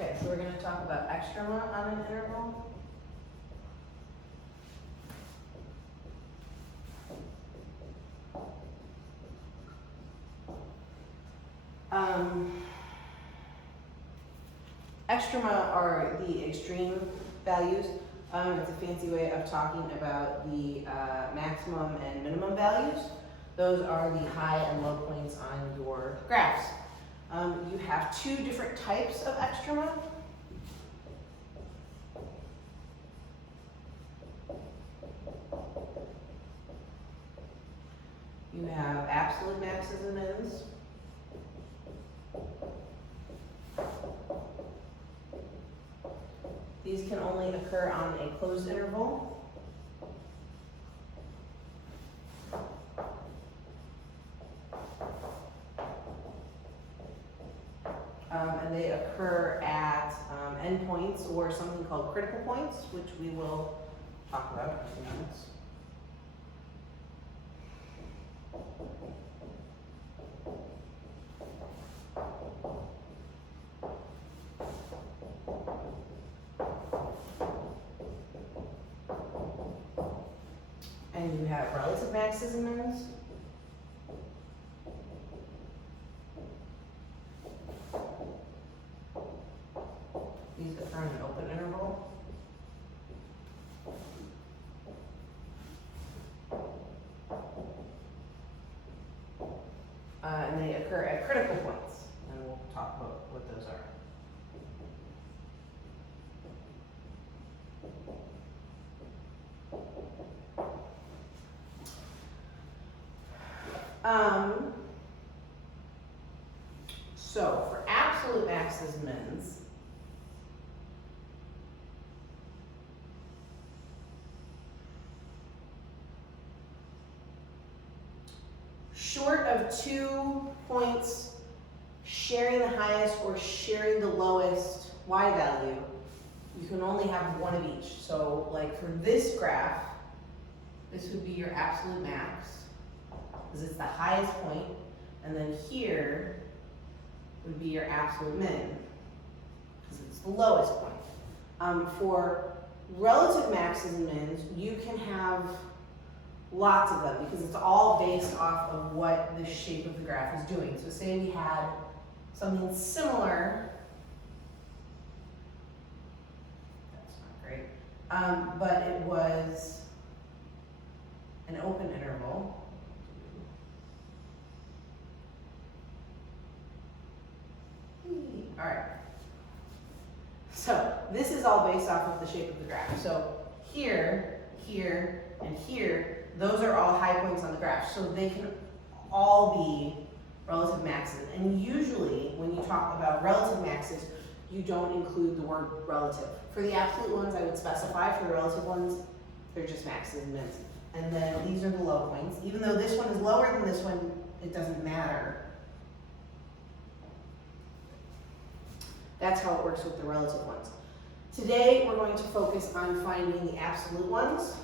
Okay, so we're going to talk about extrema on an interval. Extrema are the extreme values. It's a fancy way of talking about the maximum and minimum values. Those are the high and low points on your graphs. You have two different types of extrema. You have absolute maxes and mins. These can only occur on a closed interval. And they occur at endpoints or something called critical points, which we will talk about in a few minutes. And you have relative maxes and mins. These occur in an open interval. And they occur at critical points, and we'll talk about what those are. So for absolute maxes and mins, short of 2 points sharing the highest or sharing the lowest y value, you can only have one of each. So like for this graph, this would be your absolute max, because it's the highest point, and then here would be your absolute min, because it's the lowest point. For relative maxes and mins, you can have lots of them, because it's all based off of what the shape of the graph is doing. So say we had something similar, that's not great, but it was an open interval. All right. So this is all based off of the shape of the graph. So here, here, and here, those are all high points on the graph. So they can all be relative maxes. And usually, when you talk about relative maxes, you don't include the word relative. For the absolute ones, I would specify. For the relative ones, they're just maxes and mins. And then these are the low points. Even though this one is lower than this one, it doesn't matter. That's how it works with the relative ones. Today, we're going to focus on finding the absolute ones,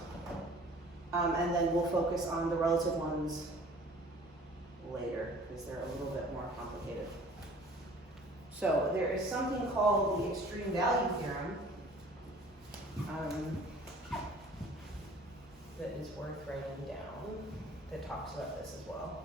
and then we'll focus on the relative ones later, because they're a little bit more complicated. So there is something called the extreme value theorem that is worth writing down, that talks about this as well.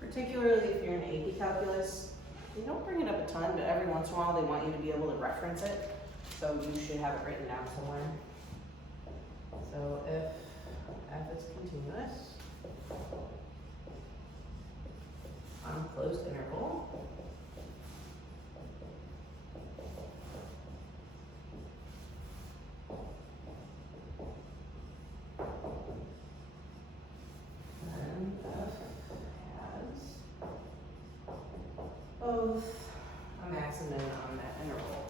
Particularly if you're in AP calculus, they don't bring it up a ton, but every once in a while they want you to be able to reference it. So you should have it written down somewhere. So if f is continuous on a closed interval, then f both a max and min on that interval.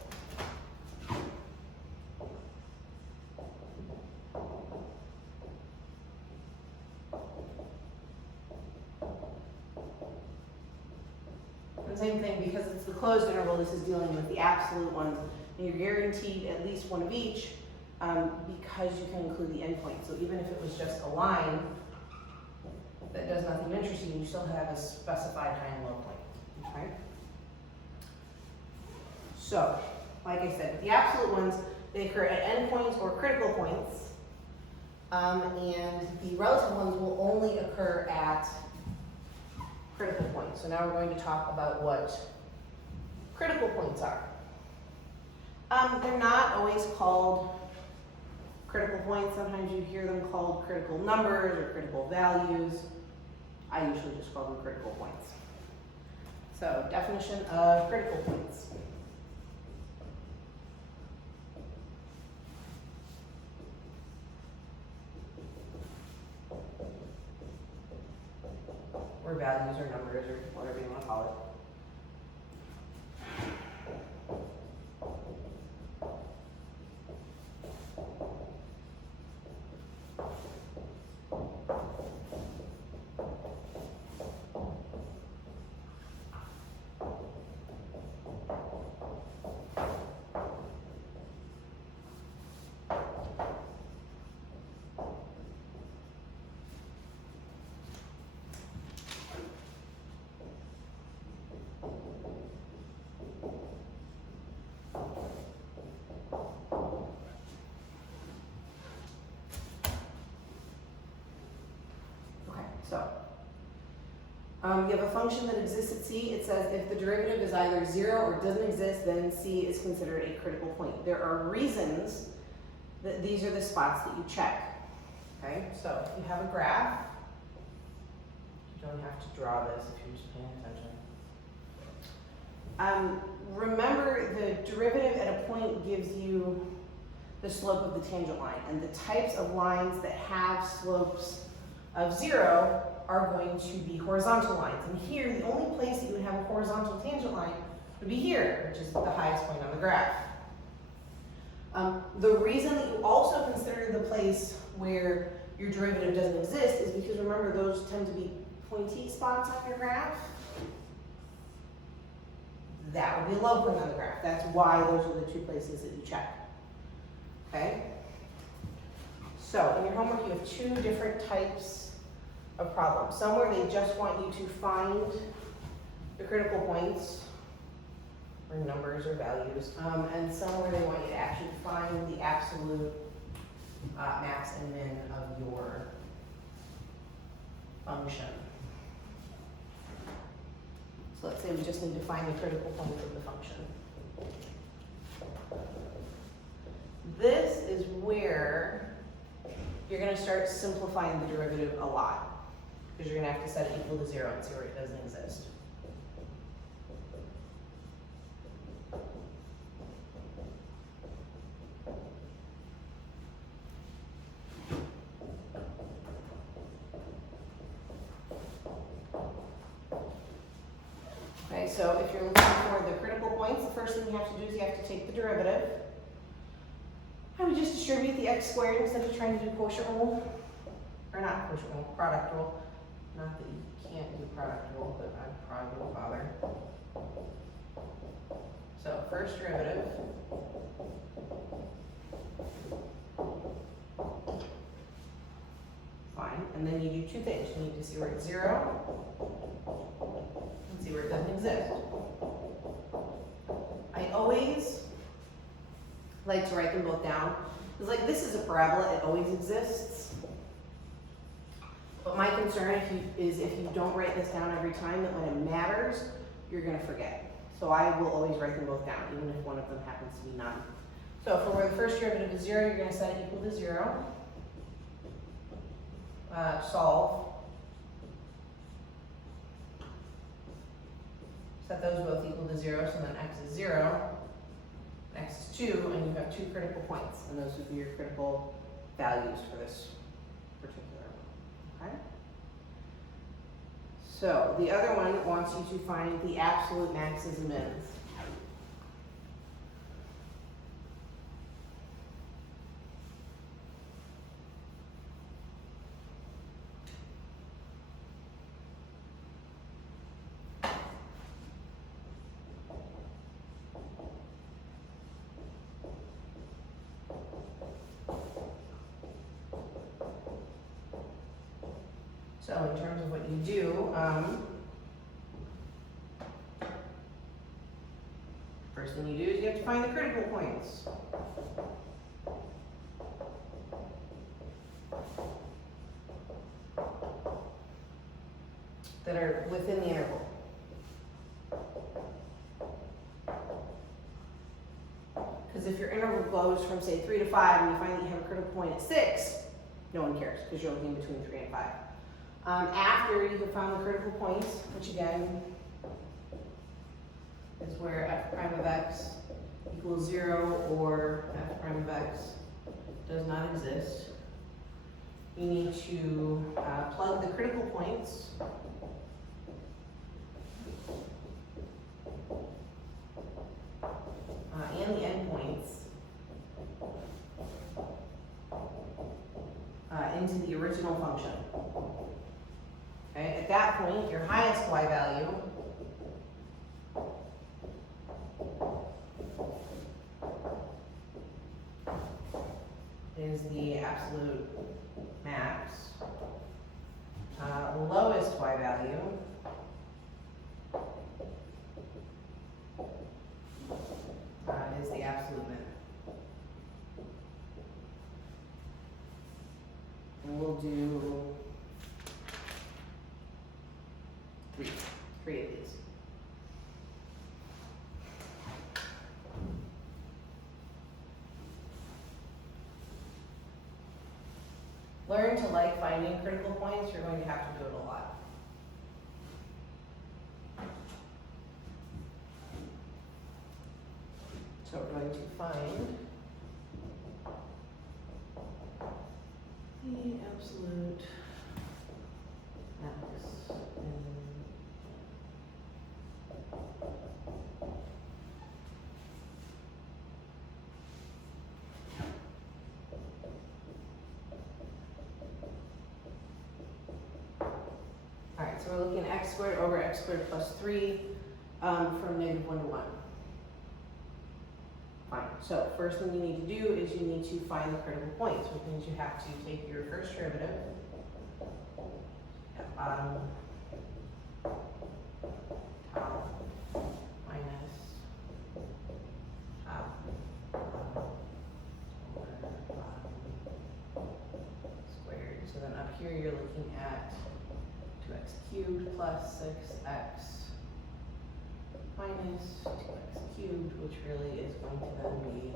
same thing, because it's the closed interval, this is dealing with the absolute ones, and you're guaranteed at least one of each, because you can include the endpoint. So even if it was just a line that does nothing interesting, you still have a specified high and low point, okay? So, like I said, the absolute ones, they occur at endpoints or critical points, and the relative ones will only occur at critical points. So now we're going to talk about what critical points are. They're not always called critical points. Sometimes you hear them called critical numbers or critical values. I usually just call them critical points. So, definition of critical points. Or values or numbers or whatever you want to call it. So, you have a function that exists at C. It says if the derivative is either 0 or doesn't exist, then C is considered a critical point. There are reasons that these are the spots that you check. Okay, so if you have a graph, you don't have to draw this if you're just paying attention. Remember, the derivative at a point gives you the slope of the tangent line, and the types of lines that have slopes of 0 are going to be horizontal lines. And here, the only place that you would have a horizontal tangent line would be here, which is the highest point on the graph. The reason that you also consider the place where your derivative doesn't exist is because, remember, those tend to be pointy spots on your graph. That would be a low point on the graph. That's why those are the two places that you check. Okay? So, in your homework, you have two different types of problems. Some where they just want you to find the critical points, or numbers or values, and some where they want you to actually find the absolute max and min of your function. So let's say we just need to find the critical point of the function. This is where you're going to start simplifying the derivative a lot, because you're going to have to set it equal to 0 and see where it doesn't exist. Okay, so if you're looking for the critical points, the first thing you have to do is you have to take the derivative. I would just distribute the x squared instead of trying to do quotient rule. Or not quotient rule, product rule. Not that you can't do product rule, but I probably won't bother. So first derivative. Fine, and then you do two things. You need to see where it's 0 and see where it doesn't exist. I always like to write them both down. It's like, this is a parabola, it always exists. But my concern is if you don't write this down every time, that when it matters, you're going to forget. So I will always write them both down, even if one of them happens to be none. So for where the first derivative is 0, you're going to set it equal to 0. Solve. Set those both equal to 0, so then x is 0, x is 2, and you have two critical points, and those would be your critical values for this particular one. Okay? So the other one wants you to find the absolute maxes and mins. So in terms of what you do, first thing you do is you have to find the critical points. That are within the interval. Because if your interval goes from say 3 to 5 and you find that you have a critical point at 6, no one cares because you're looking between 3 and 5. After you have found the critical points, which again is where f prime of x equals 0 or f prime of x does not exist, you need to plug the critical points and the endpoints into the original function. Okay, at that point, your highest y value is the absolute max. The lowest y value is the absolute min. And we'll do three of these. Learn to like finding critical points. You're going to have to do it a lot. So we're going to find the absolute max. All right, so we're looking at x squared over x squared plus 3 from -1 to 1. Fine. So first thing you need to do is you need to find the critical points, which means you have to take your first derivative at bottom top minus top over bottom squared. So then up here you're looking at 2x cubed plus 6x minus 2x cubed, which really is going to then be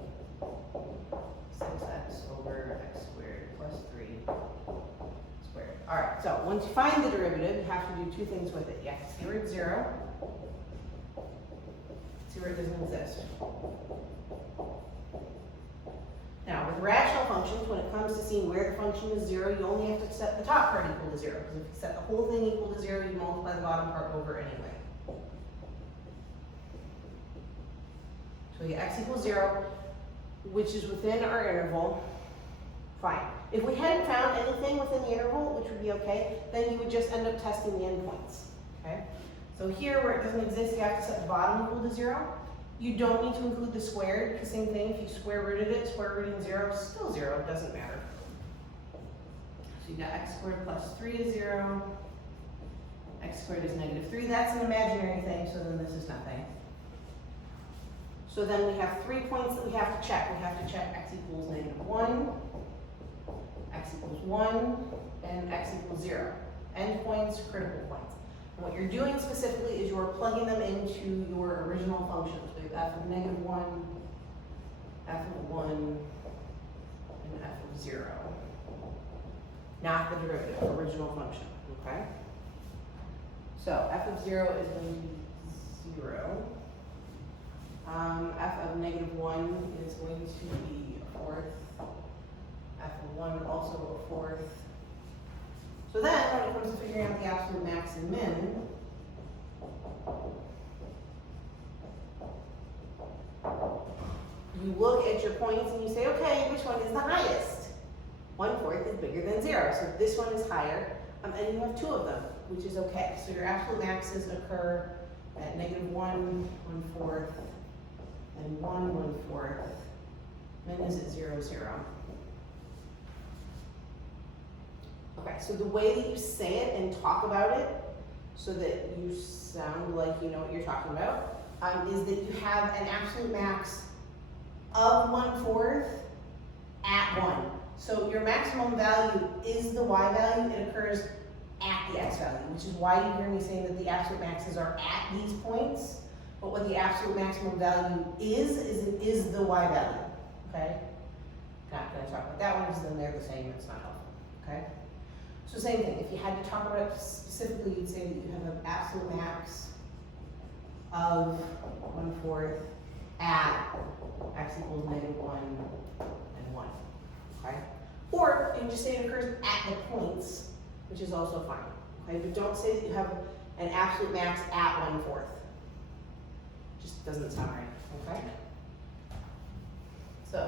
6x over x squared plus 3 squared. All right, so once you find the derivative, you have to do two things with it. You have to see where it's 0, see where it doesn't exist. Now, with rational functions, when it comes to seeing where the function is 0, you only have to set the top part equal to 0, because if you set the whole thing equal to 0, you multiply the bottom part over anyway. So we get x equals 0, which is within our interval. Fine. If we hadn't found anything within the interval, which would be okay, then you would just end up testing the endpoints. Okay? So here, where it doesn't exist, you have to set the bottom equal to 0. You don't need to include the squared, because same thing, if you square rooted it, square rooting 0 is still 0, it doesn't matter. So you got x squared plus 3 is 0. X squared is -3. That's an imaginary thing, so then this is nothing. So then we have 3 points that we have to check. We have to check x equals -1, x equals 1, and x equals 0. Endpoints, critical points. And what you're doing specifically is you're plugging them into your original functions. We have f of -1, f of 1, and f of 0. Not the derivative, original function, okay? So f of 0 is going to be 0. F of -1 is going to be a fourth. F of 1 also a fourth. So then, when it comes to figuring out the absolute max and min, you look at your points and you say, okay, which one is the highest? 1/4 is bigger than 0, so this one is higher, and you have 2 of them, which is okay. So your absolute maxes occur at -1, 1/4, and 1, 1/4. Min is at 0, 0. Okay, so the way that you say it and talk about it, so that you sound like you know what you're talking about, is that you have an absolute max of 1/4 at 1. So your maximum value is the y value. It occurs at the x value, which is why you hear me saying that the absolute maxes are at these points. But what the absolute maximum value is it is the y value. Okay? Not going to talk about that one because then they're the same. It's not helpful. Okay? So same thing. If you had to talk about it specifically, you'd say that you have an absolute max of 1/4 at x equals -1 and 1. Okay? Or you can just say it occurs at the points, which is also fine. Okay? But don't say that you have an absolute max at 1/4. Just doesn't sound right. Okay? So,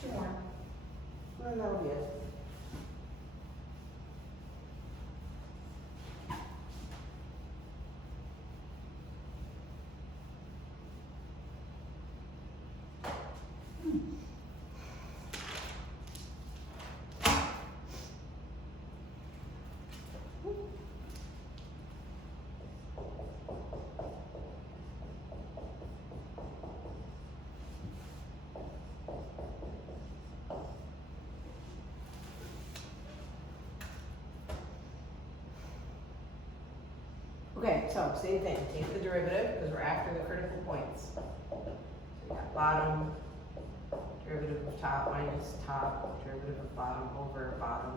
2 more. And that'll be it. Okay, so same thing. Take the derivative because we're after the critical points. So we got bottom, derivative of top minus top, derivative of bottom over bottom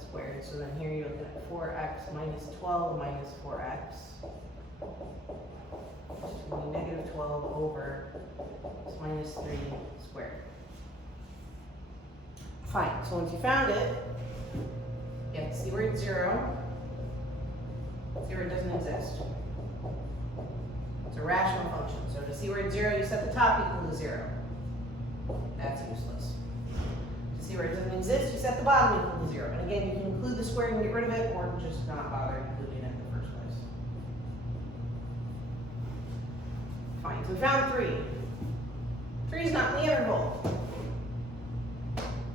squared. So then here you're looking at 4x minus 12 minus 4x, which is going to be -12 over minus 3 squared. Fine, so once you found it, you have to see where it's 0. 0 doesn't exist. It's a rational function. So to see where it's 0, you set the top equal to 0. That's useless. To see where it doesn't exist, you set the bottom equal to 0. And again, you can include the square and get rid of it, or just not bother including it in the first place. Fine, so we found 3. 3 is not in the interval.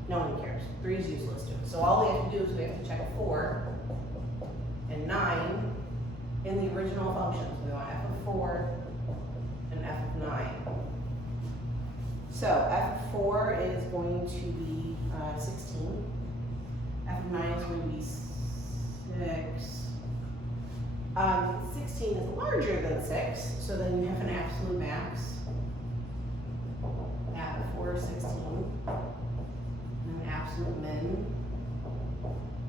No one cares. 3 is useless to us. So all we have to do is we have to check 4 and 9 in the original functions. We want f of 4 and f of 9. So f of 4 is going to be 16. F of 9 is going to be 6. 16 is larger than 6, so then you have an absolute max at 4, 16, and an absolute min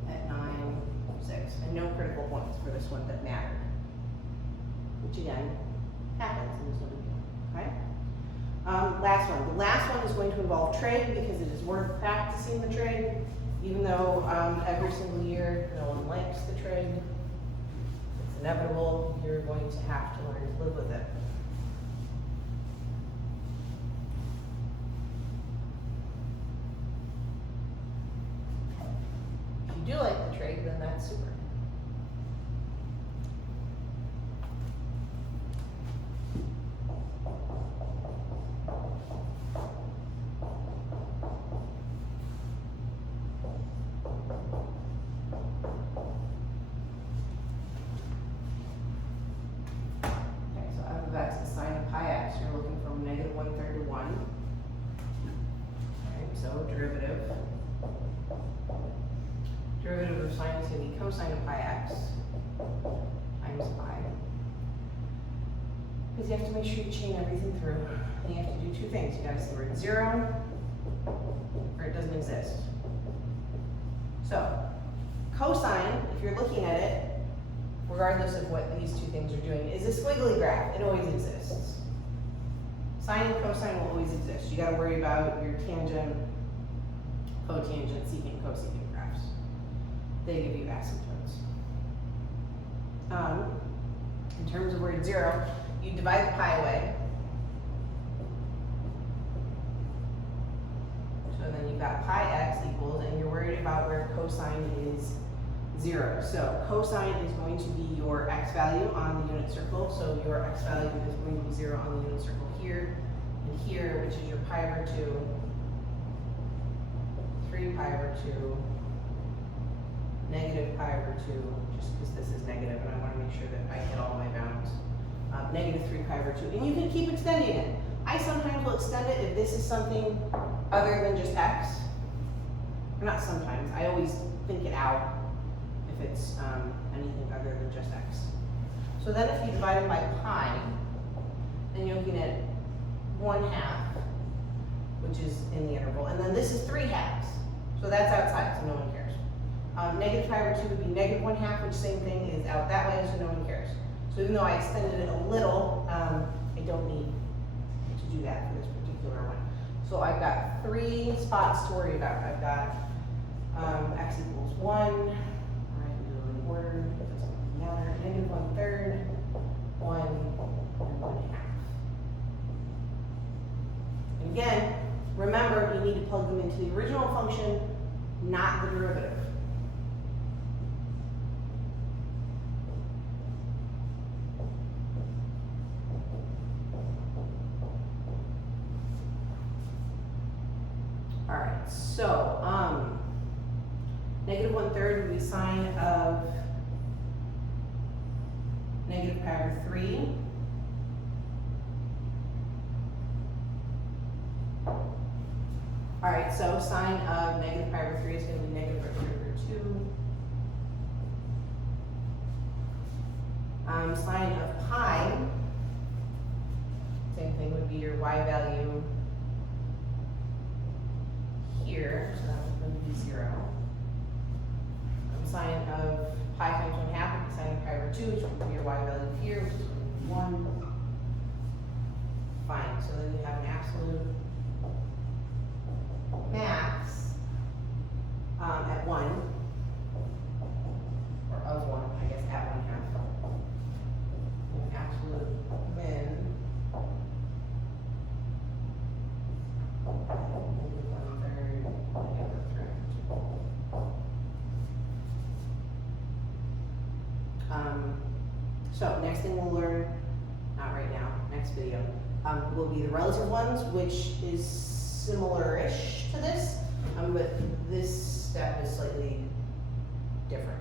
at 9, 6, and no critical points for this one that mattered, which again happens and is no big deal. Okay. Last one. The last one is going to involve trade because it is worth practicing the trade, even though every single year no one likes the trade. It's inevitable. You're going to have to learn to live with it. If you do like the trade, then that's super. Derivative of sine is going to be cosine of pi x times pi. Because you have to make sure you chain everything through. And you have to do 2 things. You got to see where it's 0 or it doesn't exist. So, cosine, if you're looking at it, regardless of what these 2 things are doing, is a squiggly graph. It always exists. Sine and cosine will always exist. You got to worry about your tangent, cotangent, secant, cosecant graphs. They give you asymptotes. In terms of where it's 0, you divide the pi away. So then you've got pi x equals, and you're worried about where cosine is 0. So cosine is going to be your x value on the unit circle. So your x value is going to be 0 on the unit circle here and here, which is your pi over 2 3 pi over 2, negative pi over 2, just because this is negative and I want to make sure that I hit all my bounds. Negative 3 pi over 2. And you can keep extending it. I sometimes will extend it if this is something other than just x. Or not sometimes, I always think it out if it's anything other than just x. So then if you divide it by pi, then you're looking at 1/2, which is in the interval. And then this is 3/2. So that's outside, so no one cares. Negative pi over 2 would be negative 1/2, which same thing is out that way, so no one cares. So even though I extended it a little, I don't need to do that for this particular one. So I've got 3 spots to worry about. I've got x equals 1, or I can do it in order, it doesn't matter, negative 1/3, 1, and 1/2. And again, remember you need to plug them into the original function, not the derivative. Alright, so negative 1/3 would be sine of negative pi over 3. Alright, so sine of negative pi over 3 is going to be negative pi over 2. Sine of pi, same thing, would be your y value here, so that was going to be 0. Sine of pi times 1/2 would be sine of pi over 2, which would be your y value here, which is going to be 1. Fine, so then you have an absolute max at 1, or of 1, I guess, at 1/2. An absolute min so next thing we'll learn, not right now, next video, will be the relative ones, which is similar-ish to this, but this step is slightly different.